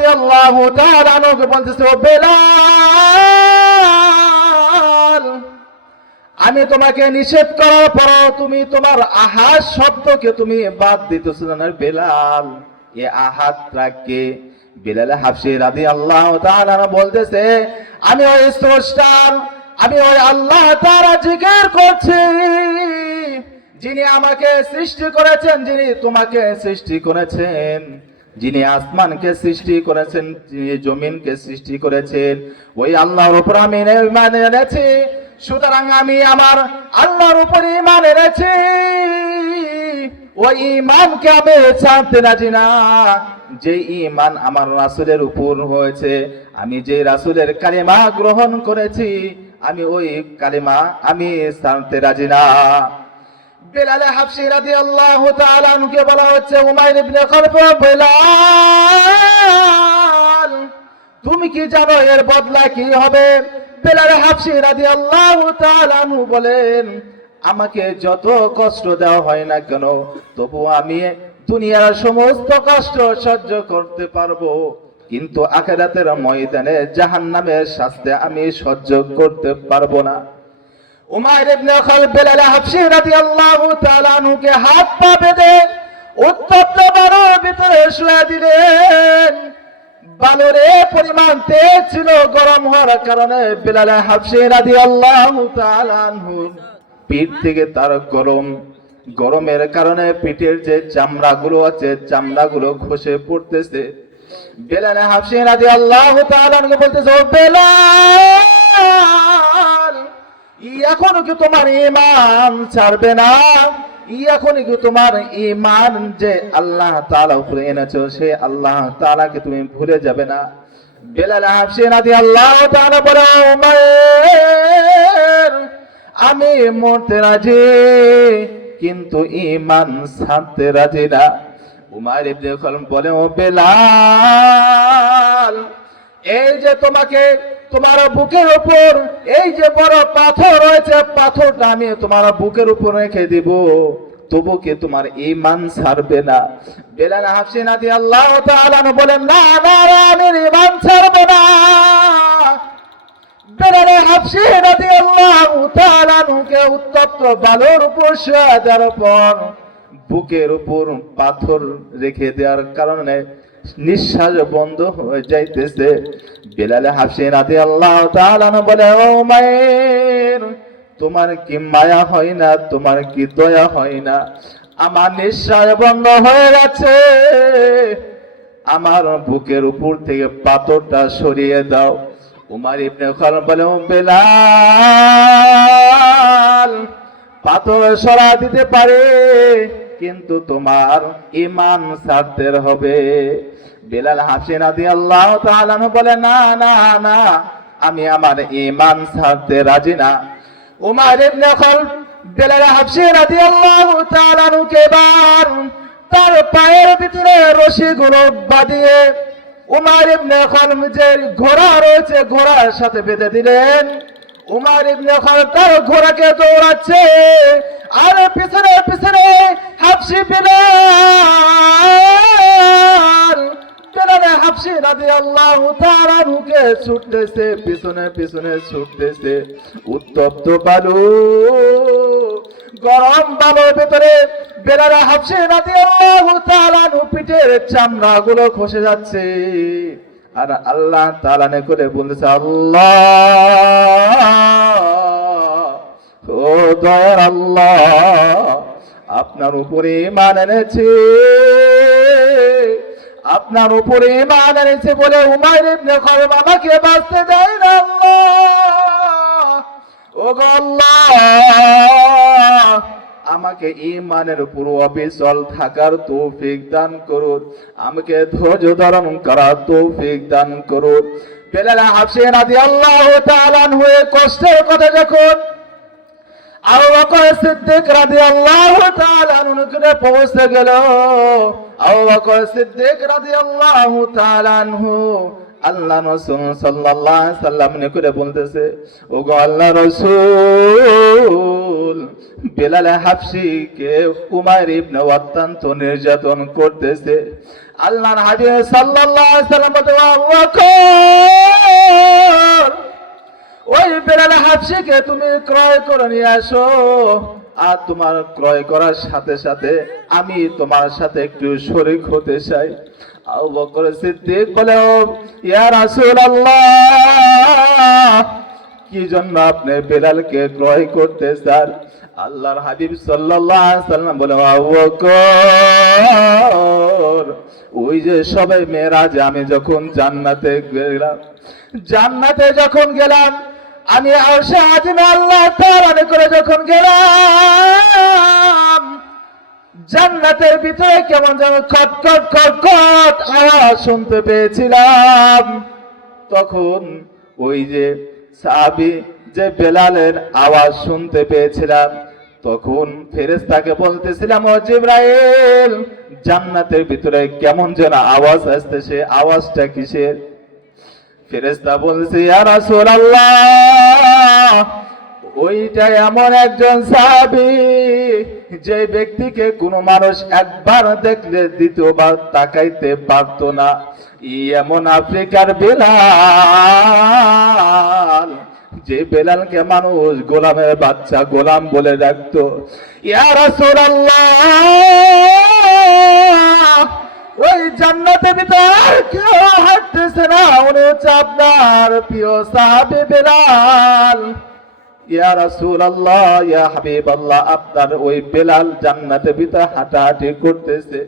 রাদিয়াল্লাহু তাআলা আনহুকে বলতেছে, ও বেলাল, আমি তোমাকে নিষেধ করার পর তুমি তোমার আহাদ শব্দকে তুমি বাদ দিতেছ না বেলাল, এ আহাদটাকে বেলাল হাবশী রাদিয়াল্লাহু তাআলা বলতেছে, আমি ওই স্রষ্টার, আমি ওই আল্লাহ তাআলা জিকির করছি যিনি আমাকে সৃষ্টি করেছেন, যিনি তোমাকে সৃষ্টি করেছেন, যিনি আসমানকে সৃষ্টি করেছেন, যিনি জমিনকে সৃষ্টি করেছেন, ওই আল্লাহর উপর আমি ঈমান এনেছি। সুতরাং আমি আমার আল্লাহর উপর ঈমান এনেছি, ওই ঈমানকে আমি ছাড়তে রাজি না। যে ঈমান আমার রাসূলের উপর হয়েছে, আমি যে রাসূলের কালিমা গ্রহণ করেছি, আমি ওই কালিমা আমি ছাড়তে রাজি না। বেলাল হাবশী রাদিয়াল্লাহু তাআলা আনহুকে বলা হচ্ছে, উমাইর ইবনে খালফ, বেলাল তুমি কি জানো এর বদলা কি হবে? বেলাল হাবশী রাদিয়াল্লাহু তাআলা আনহু বলেন, আমাকে যত কষ্ট দেওয়া হয় না কেন, তবু আমি দুনিয়ার সমস্ত কষ্ট সহ্য করতে পারবো, কিন্তু আখিরাতের ময়দানে জাহান্নামের শাস্তি আমি সহ্য করতে পারবো না। উমাইর ইবনে খালফ বেলাল হাবশী রাদিয়াল্লাহু তাআলা আনহুকে হাত পা বেঁধে উত্তপ্ত বালুর ভিতরে শুয়ে দিলেন। বালুরে পরিমাণ তেজ ছিল, গরম হওয়ার কারণে বেলাল হাবশী রাদিয়াল্লাহু তাআলা আনহু পিঠ থেকে তার গরমের কারণে পিঠের যে চামড়াগুলো আছে, চামড়াগুলো খসে পড়তেছে। বেলাল হাবশী রাদিয়াল্লাহু তাআলা আনহু বলতেছে, ও বেলাল, এখনো কি তোমার ঈমান ছাড়বে না? এখনো কি তোমার ঈমান যে আল্লাহ তাআলা উপরে এনেছো, সে আল্লাহ তাআলাকে তুমি ভুলে যাবে না? বেলাল হাবশী রাদিয়াল্লাহু তাআলা বলে, উমাইর, আমি মরতে রাজি, কিন্তু ঈমান ছাড়তে রাজি না। উমাইর ইবনে খালফ বলে, ও বেলাল, এই যে তোমাকে তোমার বুকের উপর এই যে বড় পাথর রয়েছে, পাথরটা আমি তোমার বুকের উপর রেখে দিব, তবু কি তোমার ঈমান ছাড়বে না? বেলাল হাবশী রাদিয়াল্লাহু তাআলা বলেন, না না, আমি ঈমান ছাড়ব না। বেলাল হাবশী রাদিয়াল্লাহু তাআলা কে উত্তপ্ত বালুর উপর শুয়ে দেওয়ার পর বুকের উপর পাথর রেখে দেওয়ার কারণে নিঃশ্বাস বন্ধ হয়ে যাইতেছে। বেলাল হাবশী রাদিয়াল্লাহু তাআলা বলে, ও উমাইর, তোমার কি মায়া হয় না? তোমার কি দয়া হয় না? আমার নিঃশ্বাস বন্ধ হয়ে গেছে, আমার বুকের উপর থেকে পাথরটা সরিয়ে দাও। উমার ইবনে খালফ বলে, ও বেলাল, পাথর সরা দিতে পারে, কিন্তু তোমার ঈমান ছাড়তে হবে। বেলাল হাবশী রাদিয়াল্লাহু তাআলা বলে, না না না, আমি আমার ঈমান ছাড়তে রাজি না। উমার ইবনে খালফ বেলাল হাবশী রাদিয়াল্লাহু তাআলা কে বার তার পায়ের ভিতরে রশিগুলো বাঁধিয়ে উমার ইবনে খালফ যে ঘোড়া রয়েছে, ঘোড়ার সাথে বেঁধে দিলেন। উমার ইবনে খালফ তার ঘোড়াকে দৌড়াচ্ছে, আর পিছনে পিছনে হাবশী বেলাল হাবশী রাদিয়াল্লাহু তাআলা কে ছুটতেছে, পিছনে পিছনে ছুটতেছে। উত্তপ্ত বালু, গরম বালুর ভিতরে বেলাল হাবশী রাদিয়াল্লাহু তাআলা পিঠের চামড়াগুলো খসে যাচ্ছে, আর আল্লাহ তাআলা নে করে বলতেছে, আল্লাহ, ও দয়ার আল্লাহ, আপনার উপরে ঈমান এনেছে, আপনার উপরে ঈমান এনেছে বলে উমাইর ইবনে খালফ আমাকে বাঁচতে দেয় না। আল্লাহ, ও আল্লাহ, আমাকে ঈমানের উপর অবিচল থাকার তৌফিক দান করুন, আমাকে ধৈর্য ধারণ করার তৌফিক দান করুন। বেলাল হাবশী রাদিয়াল্লাহু তাআলা হয়ে কষ্টের কথা যখন আবু বকর সিদ্দিক রাদিয়াল্লাহু তাআলা আনহুকে পৌঁছে গেল, আবু বকর সিদ্দিক রাদিয়াল্লাহু তাআলা আনহু আল্লাহ রাসূল সাল্লাল্লাহু আলাইহি সাল্লাম নে করে বলতেছে, ও গো আল্লাহ রাসূল, বেলাল হাবশী কে উমাইর ইবনে অত্যন্ত নির্যাতন করতেছে, আল্লাহর হাবিব সাল্লাল্লাহু আলাইহি ওয়াসাল্লাম বলতে আবু বকর, ওই বেলাল হাবশিকে তুমি ক্রয় করে নিয়ে আসো, আর তোমার ক্রয় করার সাথে সাথে আমি তোমার সাথে একটু শরীক হতে চাই। আবু বকর সিদ্দিক বলে, ইয়া রাসূলুল্লাহ, কি জন্য আপনি বেলালকে ক্রয় করতে চান? আল্লাহর হাবিব সাল্লাল্লাহু আলাইহি ওয়াসাল্লাম বলে, আবু বকর, ওই যে সবে মেরাজ আমি যখন জান্নাতে গেলাম, আমি আরশে আজিমে আল্লাহ তাআলা করে যখন গেলাম, জান্নাতের ভিতরে কেমন যেন খটখট খটখট আওয়াজ শুনতে পেয়েছিলাম। তখন ওই যে সাহাবী যে বেলালের আওয়াজ শুনতে পেয়েছিলাম, তখন ফেরেশতাকে বলতেছিলাম, ও জিবরাইল, জান্নাতের ভিতরে কেমন যেন আওয়াজ আসতেছে, আওয়াজটা কিসের? ফেরেশতা বলছে, ইয়া রাসূলুল্লাহ, ওইটা এমন একজন সাহাবী যে ব্যক্তিকে কোনো মানুষ একবার দেখলে দ্বিতীয়বার তাকাইতে পারতো না, এমন আফ্রিকার বেলাল, যে বেলালকে মানুষ গোলামের বাচ্চা, গোলাম বলে ডাকতো। ইয়া রাসূলুল্লাহ, ওই জান্নাতের ভিতর কেউ হাঁটতেছে না, উনি হচ্ছে আপনার প্রিয় সাহাবী বেলাল। ইয়া রাসূলুল্লাহ, ইয়া হাবিবাল্লাহ, আপনার ওই বেলাল জান্নাতের ভিতর হাঁটাহাঁটি করতেছে।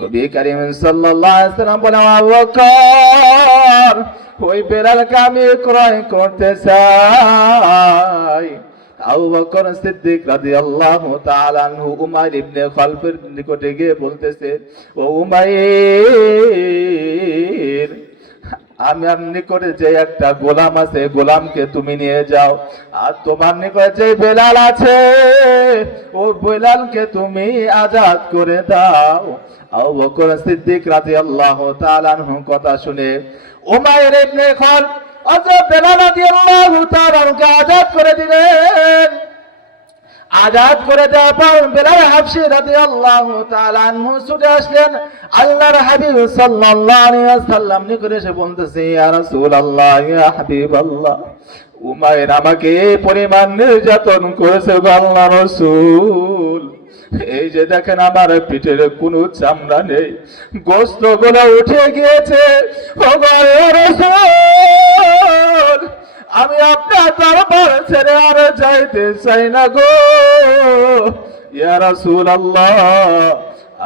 নবী করিম সাল্লাল্লাহু আলাইহি ওয়াসাল্লাম বলেন, আবু বকর, ওই বেলালকে আমি ক্রয় করতে চাই। আবু বকর সিদ্দিক রাদিয়াল্লাহু তাআলা আনহু উমাইর ইবনে খালফের নিকটে গিয়ে বলতেছে, ও উমাইর, আমার নিকটে যে একটা গোলাম আছে, গোলামকে তুমি নিয়ে যাও, আর তোমার নিকটে যে বেলাল আছে, ও বেলালকে তুমি আজাদ করে দাও। আবু বকর সিদ্দিক রাদিয়াল্লাহু তাআলা আনহু কথা শুনে উমাইর ইবনে খালফ হযরত বেলাল রাদিয়াল্লাহু তাআলা আনহুকে আজাদ করে দিলেন। আজাদ করে দেওয়ার পর বেলাল হাবশী রাদিয়াল্লাহু তাআলা আনহু ছুটে আসলেন আল্লাহর হাবিব সাল্লাল্লাহু আলাইহি ওয়াসাল্লাম নিকটে এসে বলতেছে, ইয়া রাসূলুল্লাহ, ইয়া হাবিবাল্লাহ, উমাইর আমাকে এই পরিমাণ নির্যাতন করেছে গো আল্লাহর রাসূল। এই যে দেখেন আমার পিঠের কোনো চামড়া নেই, গোশতগুলো উঠে গিয়েছে। ও গো রাসূল, আমি আপনার দরবার ছেড়ে আর যাইতে চাই না গো। ইয়া রাসূলুল্লাহ,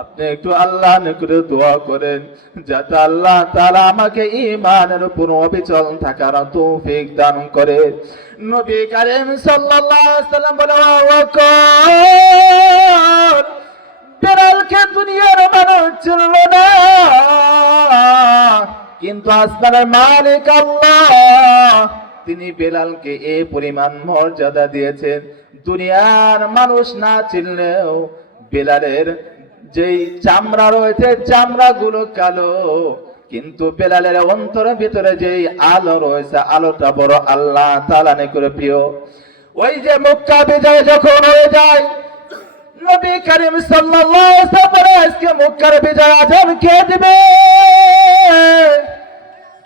আপনি একটু আল্লাহ নিকটে দোয়া করেন যাতে আল্লাহ তাআলা আমাকে ঈমানের উপর অবিচল থাকার তৌফিক দান করে। নবী করিম সাল্লাল্লাহু আলাইহি ওয়াসাল্লাম বলেন, বেলালকে দুনিয়ার মানুষ চিনল না, কিন্তু আসমানের মালিক আল্লাহ তিনি বেলালকে এই পরিমাণ মর্যাদা দিয়েছেন। দুনিয়ার মানুষ না চিনলেও বেলালের যেই চামড়া রয়েছে, চামড়াগুলো কালো, কিন্তু বেলালের অন্তরের ভিতরে যেই আলো রয়েছে, আলোটা বড় আল্লাহ তাআলা নিকটে প্রিয়। ওই যে মক্কা বিজয় যখন হয়ে যায়, নবী করিম সাল্লাল্লাহু আলাইহি ওয়াসাল্লাম আজকে মক্কার বিজয় আজান কে দিবে?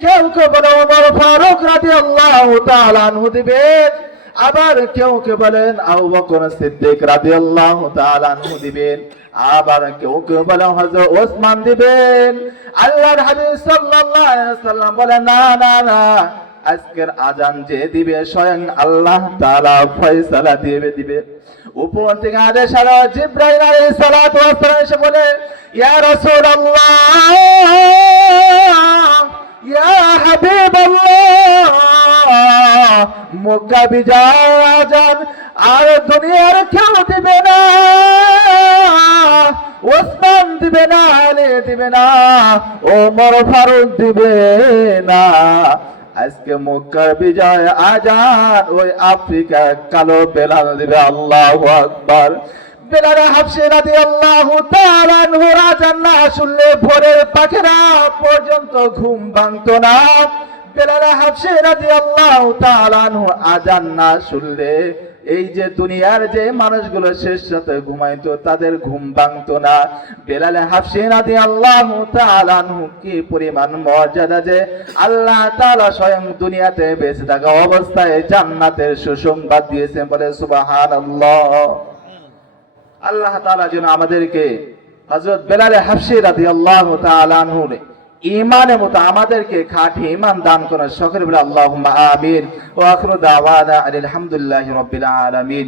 কেউ কেউ বলে ওমর ফারুক রাদিয়াল্লাহু তাআলা আনহু দিবেন, আবার কেউ কেউ বলেন আবু বকর সিদ্দিক রাদিয়াল্লাহু তাআলা আনহু দিবেন, আবার কেউ কেউ বলেন হযরত ওসমান দিবেন। আল্লাহর হাবিব সাল্লাল্লাহু আলাইহি ওয়াসাল্লাম বলেন, না না না, আজকের আজান যে দিবে স্বয়ং আল্লাহ তাআলা ফয়সালা দিবে। উপর থেকে আদেশ আলো জিবরাইল আলাইহিস সালাতু ওয়াস সালাম এসে বলে, ইয়া রাসূলুল্লাহ, ইয়া হাবিবাল্লাহ, মক্কা বিজয় আজান আর দুনিয়ার কেউ দিবে না, ওসমান দিবে না, আলী দিবে না, ওমর ফারুক দিবে না। আজকে মক্কার বিজয় আজান ওই আফ্রিকা কালো বেলাল দিবে। আল্লাহু আকবার। বেলাল হাবশী রাদিয়াল্লাহু তাআলা আনহু আজান না শুনলে ভোরের পাখিরা পর্যন্ত ঘুম ভাঙতো না। বেলাল হাবশী রাদিয়াল্লাহু তাআলা আনহু আজান না শুনলে এই যে দুনিয়ার যে মানুষগুলো শেষ রাতে ঘুমাইতো তাদের ঘুম ভাঙতো না। বেলাল হাবশী রাদিয়াল্লাহু তাআলা আনহু কি পরিমাণ মর্যাদা যে আল্লাহ তাআলা স্বয়ং দুনিয়াতে বেঁচে থাকা অবস্থায় জান্নাতের সুসংবাদ দিয়েছেন, বলে সুবহানাল্লাহ। আল্লাহ তাআলা যেন আমাদেরকে হযরত বেলাল হাবশী রাদিয়াল্লাহু তাআলা আনহুর ঈমানের মতো আমাদেরকে খাঁটি ঈমান দান করেন। সকলে বলে আল্লাহুম্মা আমিন। ওয়া আখিরু দাওয়ানা আলহামদুলিল্লাহি রাব্বিল আলামিন।